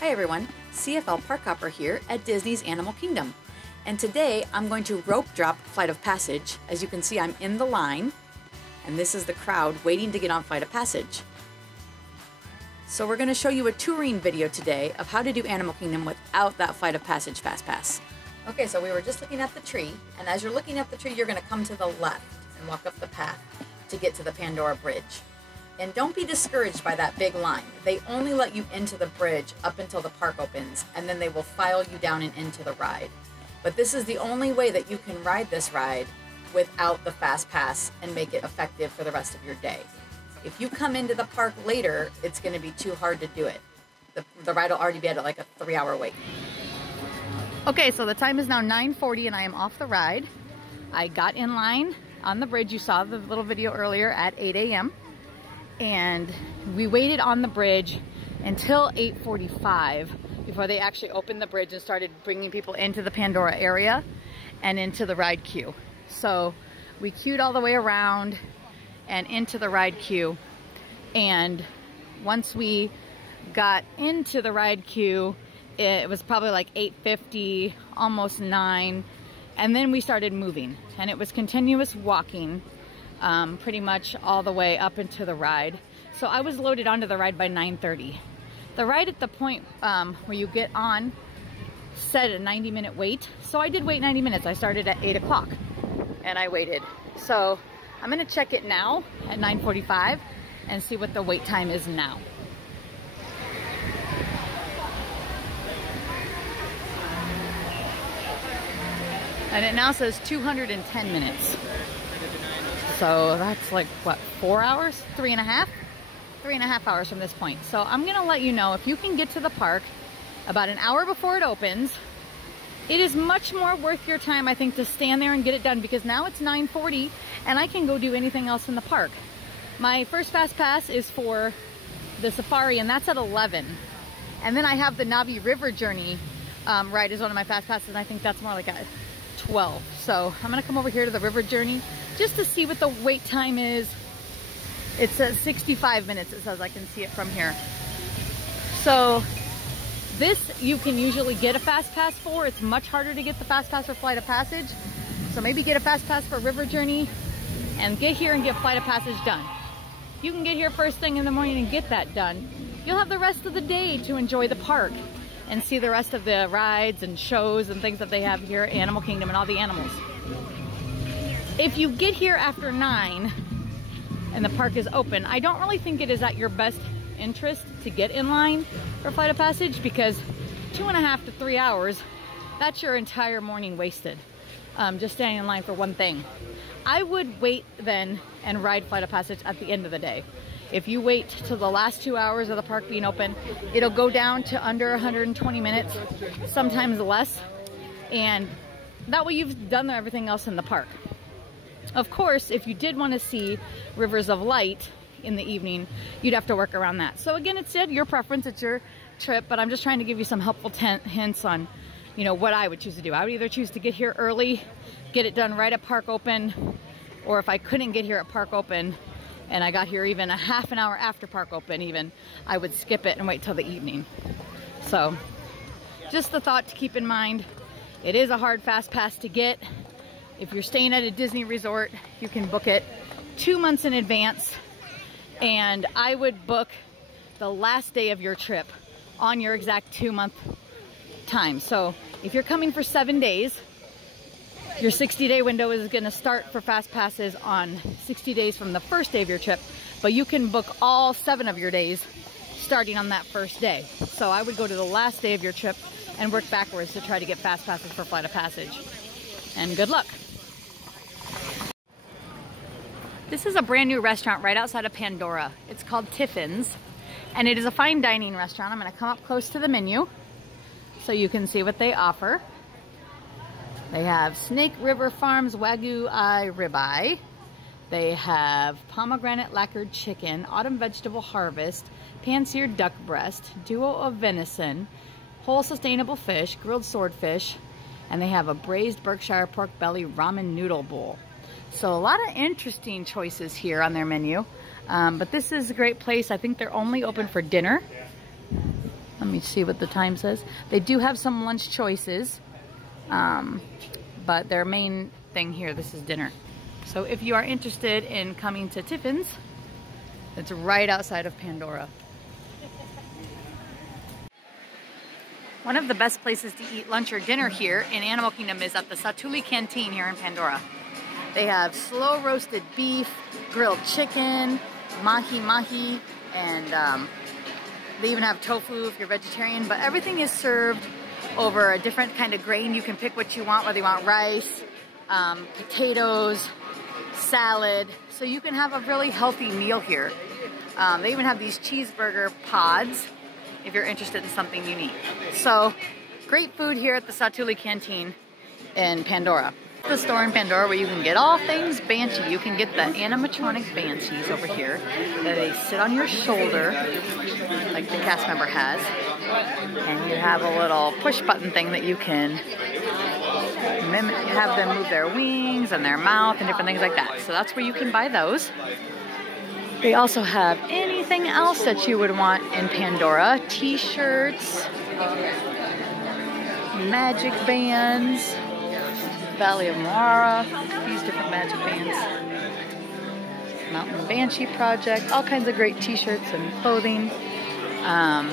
Hi everyone, CFL Park Hopper here at Disney's Animal Kingdom. And today I'm going to rope drop Flight of Passage. As you can see, I'm in the line, and this is the crowd waiting to get on Flight of Passage. So we're going to show you a touring video today of how to do Animal Kingdom without that Flight of Passage FastPass. Okay, so we were just looking at the tree, and as you're looking at the tree, you're going to come to the left and walk up the path to get to the Pandora Bridge. And don't be discouraged by that big line. They only let you into the bridge up until the park opens, and then they will file you down and into the ride. But this is the only way that you can ride this ride without the Fast Pass and make it effective for the rest of your day. If you come into the park later, it's going to be too hard to do it. The ride will already be at like a 3-hour wait. Okay, so the time is now 9:40 and I am off the ride. I got in line on the bridge. You saw the little video earlier at 8 a.m. And we waited on the bridge until 8:45 before they actually opened the bridge and started bringing people into the Pandora area and into the ride queue. So we queued all the way around and into the ride queue. And once we got into the ride queue, it was probably like 8:50, almost 9. And then we started moving, and it was continuous walking. Pretty much all the way up into the ride. So I was loaded onto the ride by 9:30. The ride at the point where you get on said a 90-minute wait. So I did wait 90 minutes. I started at 8 o'clock and I waited. So I'm gonna check it now at 9:45 and see what the wait time is now. And it now says 210 minutes. So that's like, what, 4 hours? 3.5? 3.5 hours from this point. So I'm gonna let you know, if you can get to the park about an hour before it opens, it is much more worth your time, I think, to stand there and get it done, because now it's 9:40 and I can go do anything else in the park. My first Fast Pass is for the safari, and that's at 11. And then I have the Navi River Journey ride as one of my Fast Passes, and I think that's more like a 12. So I'm gonna come over here to the River Journey just to see what the wait time is. It says 65 minutes, it says. I can see it from here. So this you can usually get a Fast Pass for. It's much harder to get the Fast Pass for Flight of Passage. So maybe get a Fast Pass for River Journey and get here and get Flight of Passage done. You can get here first thing in the morning and get that done. You'll have the rest of the day to enjoy the park and see the rest of the rides and shows and things that they have here at Animal Kingdom and all the animals. If you get here after 9 and the park is open, I don't really think it is at your best interest to get in line for Flight of Passage, because 2.5 to 3 hours, that's your entire morning wasted just standing in line for one thing. I would wait then and ride Flight of Passage at the end of the day. If you wait till the last 2 hours of the park being open, it'll go down to under 120 minutes, sometimes less, and that way you've done everything else in the park. Of course, if you did want to see Rivers of Light in the evening, you'd have to work around that. So again, it's your preference, it's your trip, but I'm just trying to give you some helpful hints on, you know, what I would choose to do. I would either choose to get here early, get it done right at park open, or if I couldn't get here at park open and I got here even a half an hour after park open even, I would skip it and wait till the evening. So just the thought to keep in mind. It is a hard Fast Pass to get. If you're staying at a Disney resort, you can book it 2 months in advance, and I would book the last day of your trip on your exact 2-month time. So if you're coming for 7 days, your 60-day window is gonna start for Fast Passes on 60 days from the first day of your trip, but you can book all 7 of your days starting on that first day. So I would go to the last day of your trip and work backwards to try to get Fast Passes for Flight of Passage. And good luck. This is a brand new restaurant right outside of Pandora. It's called Tiffins, and it is a fine dining restaurant. I'm gonna come up close to the menu so you can see what they offer. They have Snake River Farms Wagyu Eye Ribeye. They have pomegranate lacquered chicken, autumn vegetable harvest, pan-seared duck breast, duo of venison, whole sustainable fish, grilled swordfish, and they have a braised Berkshire pork belly ramen noodle bowl. So a lot of interesting choices here on their menu. But this is a great place. I think they're only open for dinner. Let Let me see what the time says. They do have some lunch choices, but their main thing here, this is dinner. So if you are interested in coming to Tiffins, it's right outside of Pandora. One of the best places to eat lunch or dinner here in Animal Kingdom is at the Satomi Canteen here in Pandora. They have slow roasted beef, grilled chicken, mahi-mahi, and they even have tofu if you're vegetarian, but everything is served over a different kind of grain. You can pick what you want, whether you want rice, potatoes, salad, so you can have a really healthy meal here. They even have these cheeseburger pods if you're interested in something unique. So, great food here at the Satomi Canteen in Pandora. The store in Pandora where you can get all things Banshee. You can get the animatronic Banshees over here. They sit on your shoulder, like the cast member has. And you have a little push button thing that you can have them move their wings and their mouth and different things like that. So that's where you can buy those. They also have anything else that you would want in Pandora. T-shirts, magic bands, Valley of Mara, these different magic bands. Mountain Banshee Project, all kinds of great t-shirts and clothing. And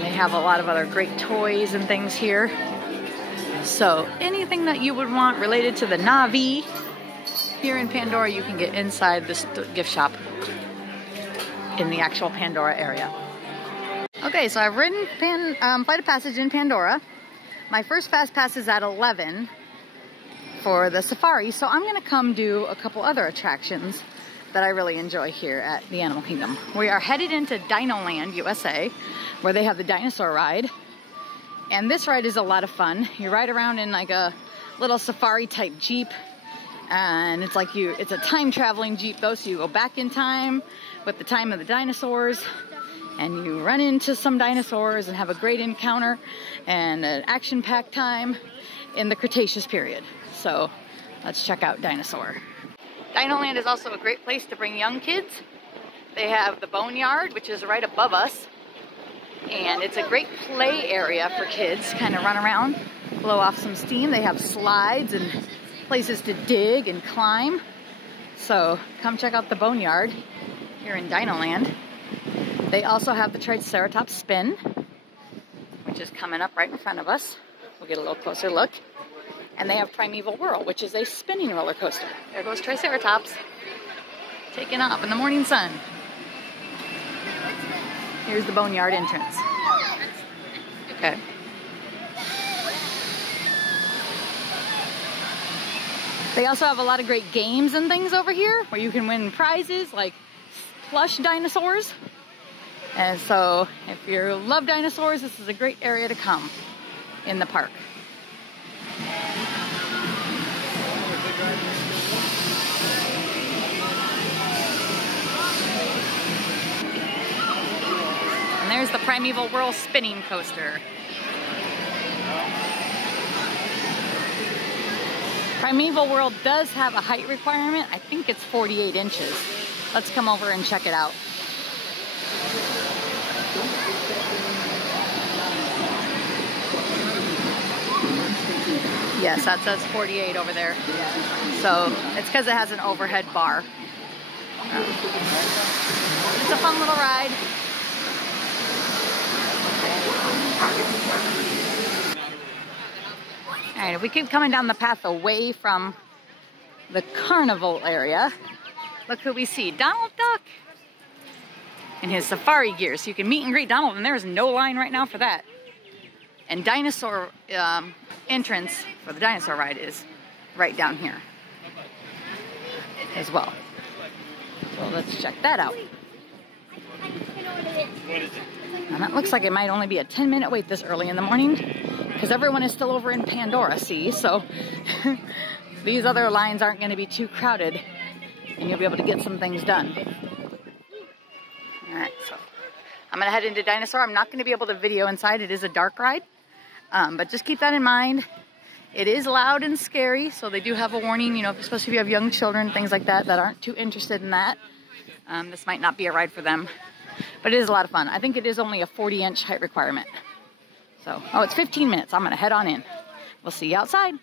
they have a lot of other great toys and things here. So anything that you would want related to the Na'vi here in Pandora, you can get inside this gift shop in the actual Pandora area. Okay, so I've ridden Flight of Passage in Pandora. My first FastPass is at 11 for the safari, so I'm gonna come do a couple other attractions that I really enjoy here at the Animal Kingdom. We are headed into Dino Land, USA, where they have the Dinosaur ride. And this ride is a lot of fun. You ride around in like a little safari type Jeep, and it's a time traveling Jeep though, so you go back in time with the time of the dinosaurs, and you run into some dinosaurs and have a great encounter and an action-packed time in the Cretaceous period. So let's check out Dinosaur. Dino Land is also a great place to bring young kids. They have the Boneyard, which is right above us, and it's a great play area for kids, kind of run around, blow off some steam. They have slides and places to dig and climb. So come check out the Boneyard here in Dino Land. They also have the Triceratops Spin, which is coming up right in front of us. We'll get a little closer look. And they have Primeval Whirl, which is a spinning roller coaster. There goes Triceratops, taking off in the morning sun. Here's the Boneyard entrance. Okay. They also have a lot of great games and things over here where you can win prizes like plush dinosaurs. And so if you love dinosaurs, this is a great area to come in the park. And there's the Primeval Whirl spinning coaster. Primeval Whirl does have a height requirement. I think it's 48 inches. Let's come over and check it out. Yes, that says 48 over there. So it's because it has an overhead bar. It's a fun little ride. All right, if we keep coming down the path away from the carnival area, look who we see, Donald Duck in his safari gear. So you can meet and greet Donald, and there's no line right now for that. And Dinosaur entrance for the Dinosaur ride is right down here as well. So let's check that out. And that looks like it might only be a 10-minute wait this early in the morning because everyone is still over in Pandora, see? So these other lines aren't going to be too crowded and you'll be able to get some things done. All right, so I'm going to head into Dinosaur. I'm not going to be able to video inside. It is a dark ride. But just keep that in mind. It is loud and scary, so they do have a warning, you know, especially if you have young children, things like that, that aren't too interested in that. This might not be a ride for them. But it is a lot of fun. I think it is only a 40-inch height requirement. So, oh, it's 15 minutes. I'm gonna head on in. We'll see you outside.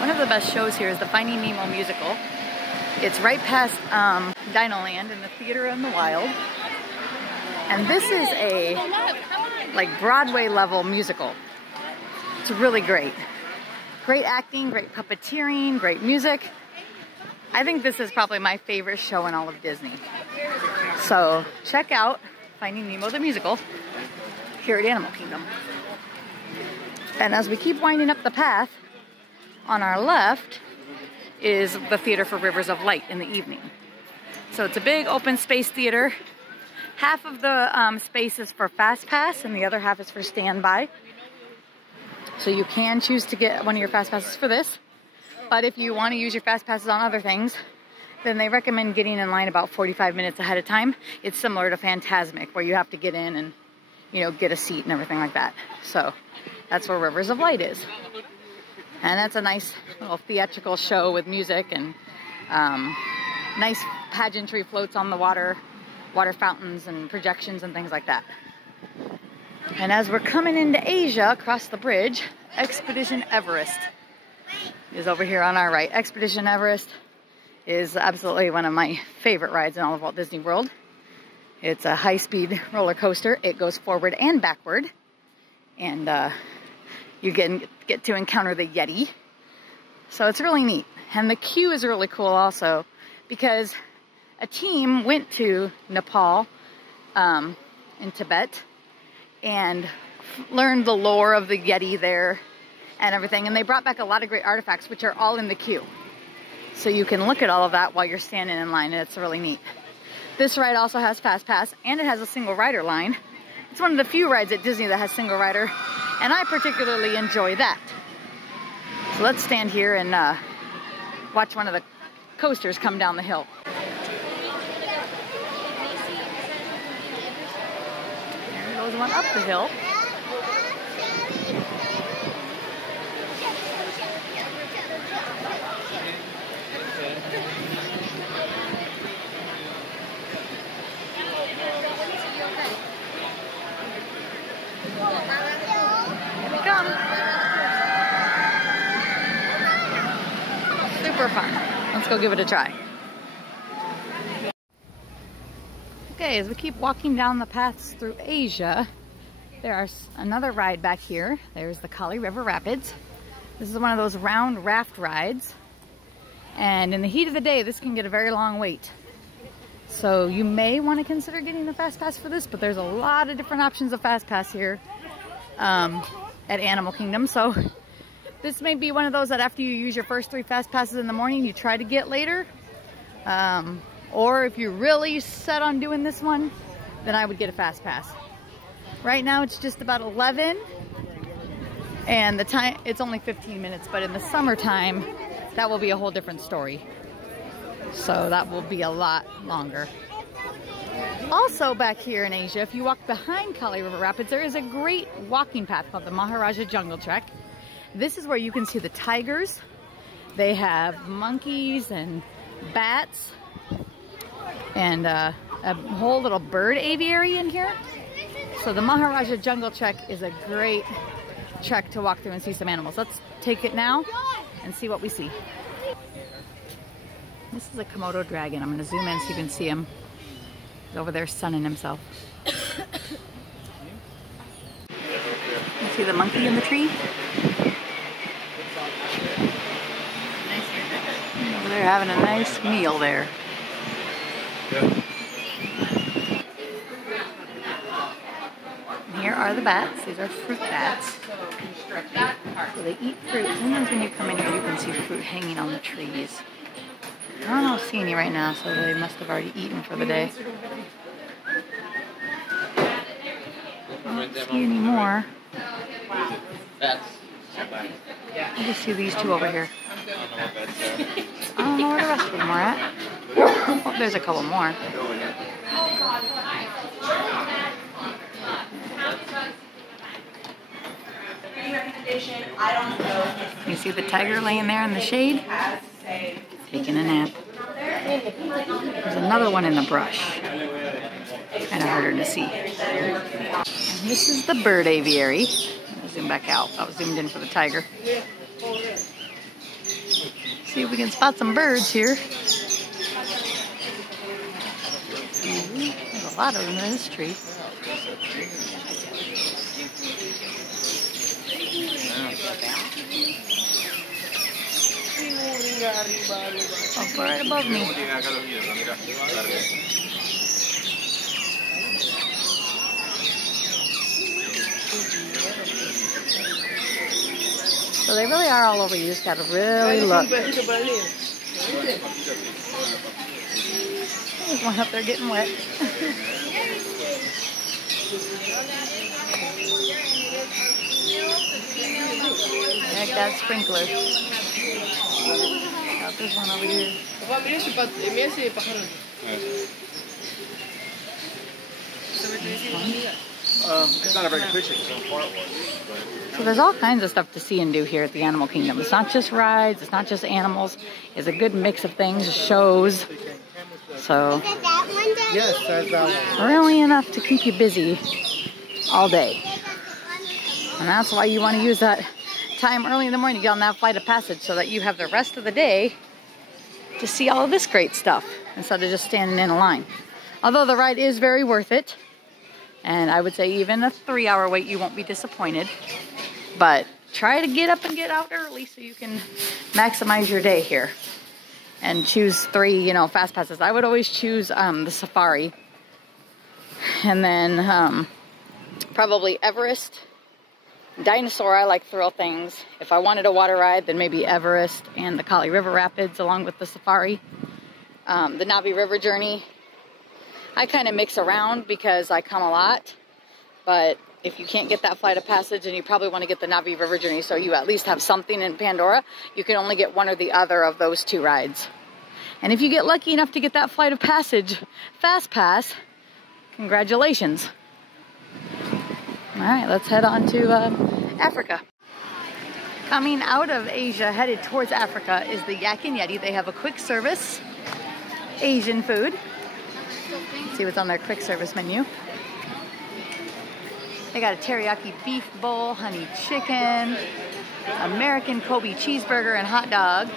One of the best shows here is the Finding Nemo musical. It's right past Dino Land in the Theater in the Wild. And this is a like Broadway level musical. It's really great. Great acting, great puppeteering, great music. I think this is probably my favorite show in all of Disney. So check out Finding Nemo the musical here at Animal Kingdom. And as we keep winding up the path, on our left is the Theater for Rivers of Light in the evening. So it's a big open space theater. Half of the space is for FastPass and the other half is for standby. So you can choose to get one of your FastPasses for this. But if you want to use your FastPasses on other things, then they recommend getting in line about 45 minutes ahead of time. It's similar to Fantasmic, where you have to get in and, you know, get a seat and everything like that. So that's where Rivers of Light is. And that's a nice little theatrical show with music and nice pageantry floats on the water fountains and projections and things like that. And as we're coming into Asia across the bridge, Expedition Everest is over here on our right. Expedition Everest is absolutely one of my favorite rides in all of Walt Disney World. It's a high-speed roller coaster. It goes forward and backward. And you get to encounter the Yeti. So it's really neat. And the queue is really cool also because a team went to Nepal in Tibet and learned the lore of the Yeti there and everything. And they brought back a lot of great artifacts, which are all in the queue. So you can look at all of that while you're standing in line, and it's really neat. This ride also has FastPass, and it has a single rider line. It's one of the few rides at Disney that has single rider, and I particularly enjoy that. So let's stand here and watch one of the coasters come down the hill. There goes one up the hill. Here we come. Super fun. Let's go give it a try. Okay, as we keep walking down the paths through Asia, there's another ride back here. There's the Kali River Rapids. This is one of those round raft rides. And in the heat of the day, this can get a very long wait. So you may want to consider getting the FastPass for this, but there's a lot of different options of FastPass here at Animal Kingdom. So this may be one of those that after you use your first 3 FastPasses in the morning, you try to get later. Or if you're really set on doing this one, then I would get a FastPass. Right now it's just about 11, and the time, it's only 15 minutes, but in the summertime, that will be a whole different story. So that will be a lot longer. Also back here in Asia, if you walk behind Kali River Rapids, there is a great walking path called the Maharaja Jungle Trek. This is where you can see the tigers. They have monkeys and bats and a whole little bird aviary in here. So the Maharaja Jungle Trek is a great trek to walk through and see some animals. Let's take it now and see what we see. This is a Komodo dragon. I'm going to zoom in so you can see him. He's over there sunning himself. You see the monkey in the tree? Over there having a nice meal there. And here are the bats. These are fruit bats. So they eat fruit. Sometimes when you come in here, you can see fruit hanging on the trees. I don't see any right now, so they must have already eaten for the day. I don't see any more. I just see these 2 over here. I don't know where the rest of them are at. Oh, there's a couple more. You see the tiger laying there in the shade? Taking a nap. There's another one in the brush. Kind of harder to see. And this is the bird aviary. I'll zoom back out. I was zoomed in for the tiger. See if we can spot some birds here. There's a lot of them in this tree. Oh, right above me. So they really are all over. You just gotta really look. There's one up there getting wet. Heck, that sprinkler. Oh, there's one over here. It's not a very good picture because how far it was. So there's all kinds of stuff to see and do here at the Animal Kingdom. It's not just rides, it's not just animals. It's a good mix of things, shows. So Yes, that's that one. really enough to keep you busy all day. And that's why you want to use that time early in the morning to get on that flight of passage so that you have the rest of the day to see all of this great stuff instead of just standing in a line. Although the ride is very worth it. And I would say even a 3-hour wait, you won't be disappointed. But try to get up and get out early so you can maximize your day here. And choose 3, fast passes. I would always choose the safari. And then probably Everest. Dinosaur, I like thrill things. If I wanted a water ride, then maybe Everest and the Kali River Rapids along with the safari. The Navi River journey. I kind of mix around because I come a lot, but if you can't get that flight of passage, and you probably want to get the Navi River journey so you at least have something in Pandora, you can only get one or the other of those 2 rides. And if you get lucky enough to get that flight of passage FastPass, congratulations. All right, let's head on to Africa. Coming out of Asia, headed towards Africa, is the Yacking Yeti. They have a quick service Asian food. Let's see what's on their quick service menu. They got a teriyaki beef bowl, honey chicken, American Kobe cheeseburger and hot dog.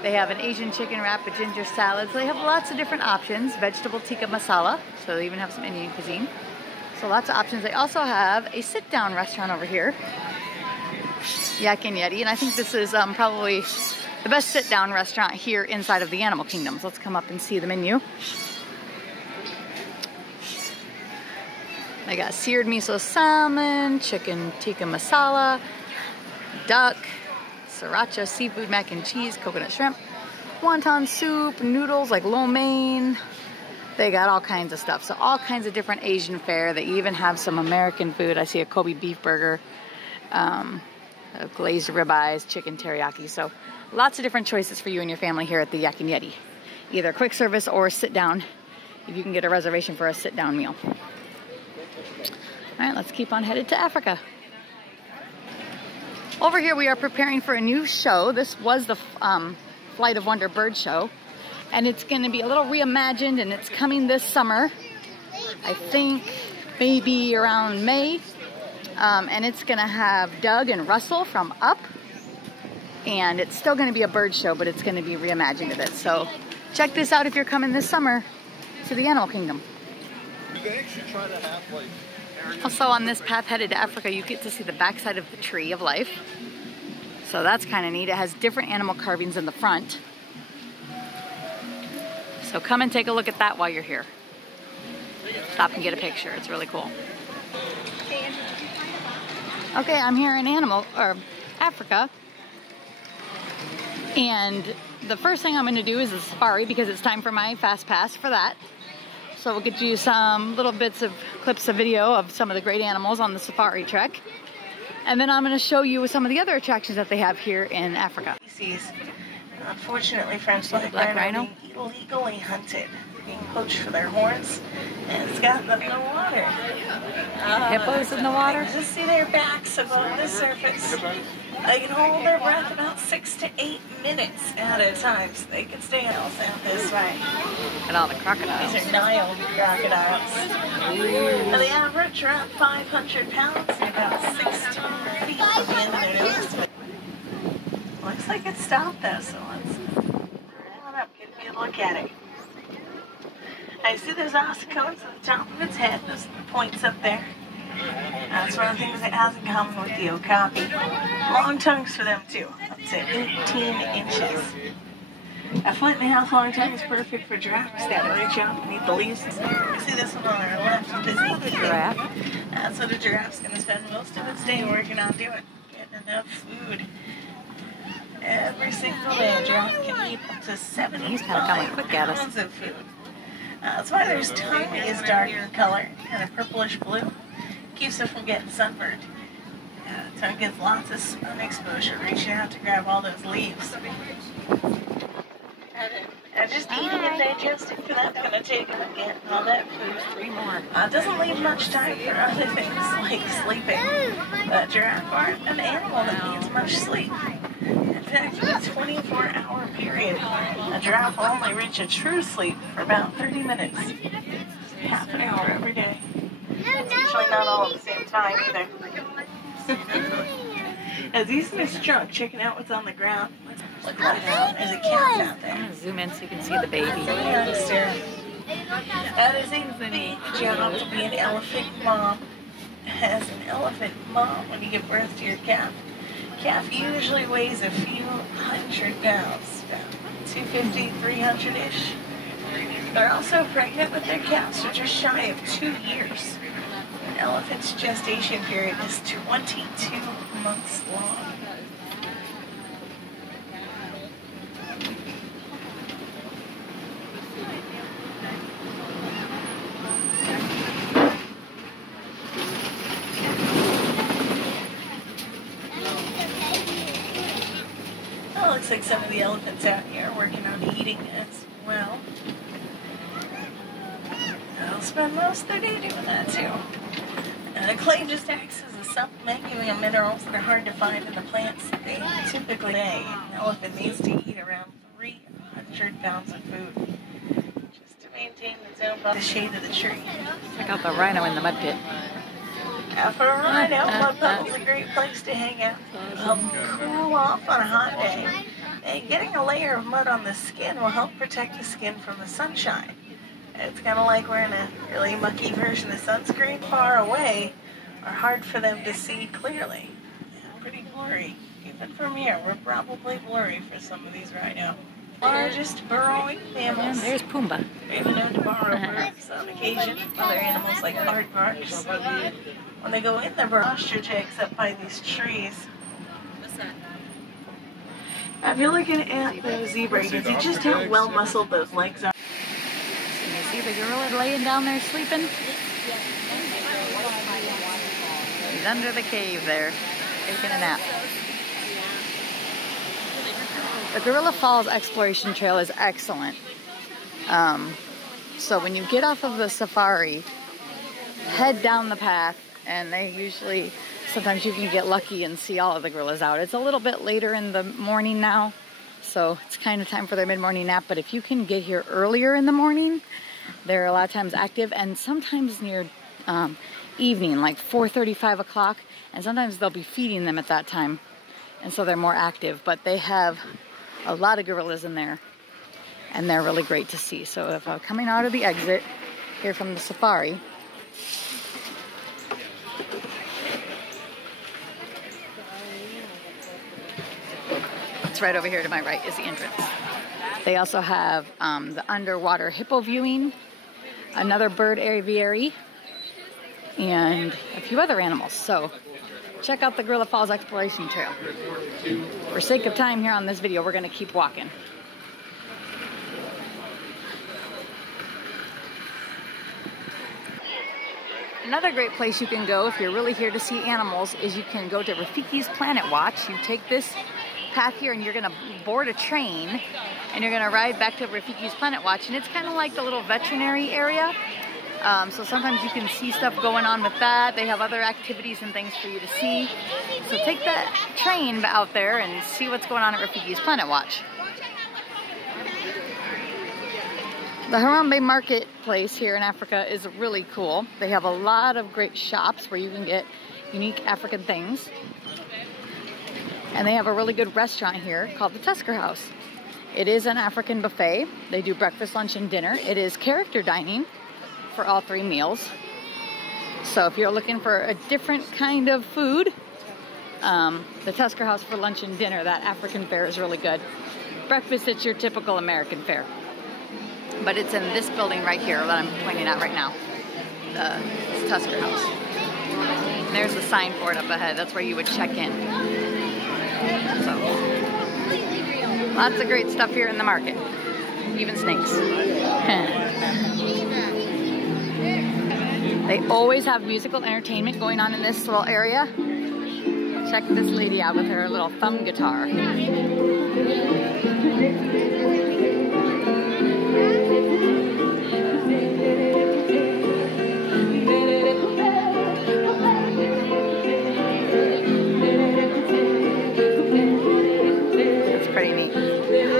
They have an Asian chicken wrap with ginger salad. So they have lots of different options. Vegetable tikka masala. So they even have some Indian cuisine. So lots of options. They also have a sit-down restaurant over here, Yacking Yeti. And I think this is probably the best sit-down restaurant here inside of the Animal Kingdom. So let's come up and see the menu. They got seared miso salmon, chicken tikka masala, duck, sriracha seafood mac and cheese, coconut shrimp, wonton soup, noodles like lo mein. They got all kinds of stuff. So all kinds of different Asian fare. They even have some American food. I see a Kobe beef burger, glazed ribeyes, chicken teriyaki. So lots of different choices for you and your family here at the Yacking Yeti. Either quick service or sit down if you can get a reservation for a sit down meal. All right, let's keep on headed to Africa. Over here we are preparing for a new show. This was the Flight of Wonder bird show. And it's going to be a little reimagined, and it's coming this summer. I think maybe around May. And it's going to have Doug and Russell from Up. And it's still going to be a bird show, but it's going to be reimagined a bit. So check this out if you're coming this summer to the Animal Kingdom. You can actually try to have like... Also on this path headed to Africa, you get to see the backside of the Tree of Life. So that's kind of neat. It has different animal carvings in the front. So come and take a look at that while you're here. Stop and get a picture. It's really cool. Okay, I'm here in Africa. And the first thing I'm going to do is a safari because it's time for my fast pass for that. So we'll get you some little clips of video of some of the great animals on the safari trek. And then I'm going to show you some of the other attractions that they have here in Africa. Unfortunately, French black rhino being illegally hunted, being poached for their horns, and it's got them in the water. Hippos in the water? Just see their backs above the surface. They can hold their breath about 6 to 8 minutes at a time, so they can stay out this way. And all the crocodiles. These are Nile crocodiles. And the average around 500 pounds and about 16 feet from the end of their nose. Looks like it stopped though, so let's roll it up, get a good look at it. I see there's ossicones at the top of its head, those points up there. That's one of the things it has in common with the okapi. Long tongues for them too, up to 18 inches. A 1.5 foot long tongue is perfect for giraffes that reach out and eat the leaves. You see this one on our left, busy eating. Giraffe. That's what a giraffe's going to spend most of its day working on doing, getting enough food. Every single day, a giraffe can eat up to 75 pounds of food. That's why their tongue is dark in color, kind of purplish blue. Keeps it from getting sunburned. The tongue gets lots of sun exposure, reaching out to grab all those leaves. And just eating and digesting for them going to take them again. All that food. 3 more. It doesn't leave much time for other things like sleeping. But giraffes aren't an animal that needs much sleep. In fact, in a 24-hour period, a giraffe will only reach a true sleep for about 30 minutes. Half an hour every day. It's usually not all at the same time either. As he's in his trunk checking out what's on the ground. Look out, there's a cat out there. I'm going to zoom in so you can see the baby. That is a big job to be an elephant mom. As an elephant mom, when you give birth to your calf, calf usually weighs a few 100 pounds, about 250, 300-ish. They're also pregnant with their calves, which are shy of 2 years. An elephant's gestation period is 22 months long. Looks like some of the elephants out here are working on eating as well. They'll spend most of their day doing that too. And the clay just acts as a supplement, giving them minerals that are hard to find in the plants they typically eat. An elephant needs to eat around 300 pounds of food just to maintain its own body. The shade of the tree. Check out the rhino in the mud pit. For a rhino, mud puddle's a great place to hang out. Help cool off on a hot day. And getting a layer of mud on the skin will help protect the skin from the sunshine. It's kind of like wearing a really mucky version of sunscreen far away, or hard for them to see clearly. Yeah, pretty blurry. Even from here, we're probably blurry for some of these rhino. Largest burrowing mammals. And there's Pumbaa. Even known to borrow birds on occasion from other animals like aardvarks. When they go in their posture takes up by these trees. Now, if you're looking at the zebra, you can see just how well muscled those legs are. You see the gorilla laying down there sleeping? He's under the cave there, taking a nap. The Gorilla Falls Exploration Trail is excellent. So when you get off of the safari, head down the path, and they usually, sometimes you can get lucky and see all of the gorillas out. It's a little bit later in the morning now, so it's kind of time for their mid-morning nap, but if you can get here earlier in the morning, they're a lot of times active, and sometimes near evening, like 4:30, 5 o'clock, and sometimes they'll be feeding them at that time, and so they're more active, but they have a lot of gorillas in there, and they're really great to see. So if I'm coming out of the exit here from the safari, it's right over here to my right is the entrance. They also have the underwater hippo viewing, another bird aviary, and a few other animals. So check out the Gorilla Falls Exploration Trail. For sake of time here on this video, we're going to keep walking. Another great place you can go if you're really here to see animals is you can go to Rafiki's Planet Watch. You take this path here and you're going to board a train and you're going to ride back to Rafiki's Planet Watch, and it's kind of like the little veterinary area. So sometimes you can see stuff going on with that. They have other activities and things for you to see. So take that train out there and see what's going on at Rafiki's Planet Watch. The Harambee Marketplace here in Africa is really cool. They have a lot of great shops where you can get unique African things. And they have a really good restaurant here called the Tusker House. It is an African buffet. They do breakfast, lunch, and dinner. It is character dining for all 3 meals. So if you're looking for a different kind of food, the Tusker House for lunch and dinner, that African fare is really good. Breakfast, it's your typical American fare. But it's in this building right here that I'm pointing at right now. It's Tusker House. And there's the sign for it up ahead. That's where you would check in. So, lots of great stuff here in the market. Even snakes. They always have musical entertainment going on in this little area. Check this lady out with her little thumb guitar.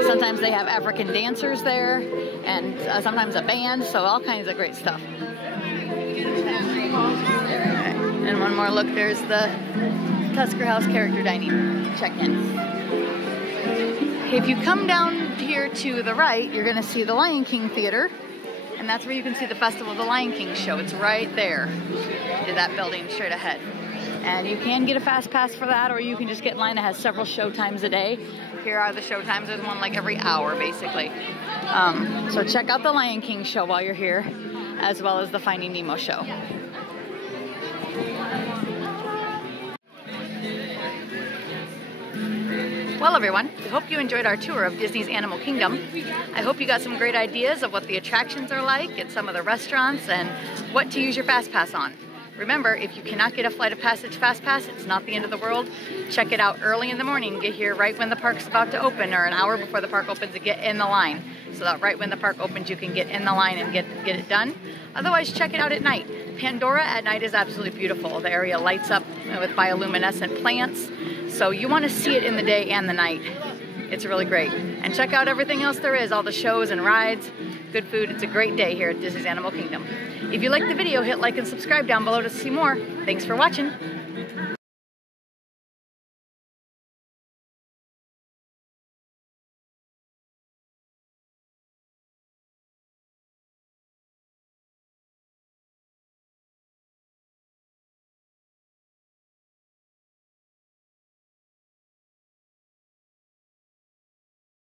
Sometimes they have African dancers there, and sometimes a band, so all kinds of great stuff. And one more look, there's the Tusker House character dining check-in. If you come down here to the right, you're going to see the Lion King Theater, and that's where you can see the Festival of the Lion King show. It's right there in that building straight ahead. And you can get a fast pass for that, or you can just get in line. It has several show times a day. Here are the show times. There's one like every hour, basically. So check out the Lion King show while you're here, as well as the Finding Nemo show. Well, everyone, we hope you enjoyed our tour of Disney's Animal Kingdom. I hope you got some great ideas of what the attractions are like and some of the restaurants and what to use your fast pass on. Remember, if you cannot get a Flight of Passage Fast Pass, it's not the end of the world. Check it out early in the morning. Get here right when the park's about to open, or an hour before the park opens, and get in the line. So that right when the park opens, you can get in the line and get it done. Otherwise, check it out at night. Pandora at night is absolutely beautiful. The area lights up with bioluminescent plants. So you want to see it in the day and the night. It's really great. And check out everything else there is, all the shows and rides, good food. It's a great day here at Disney's Animal Kingdom. If you liked the video, hit like and subscribe down below to see more. Thanks for watching.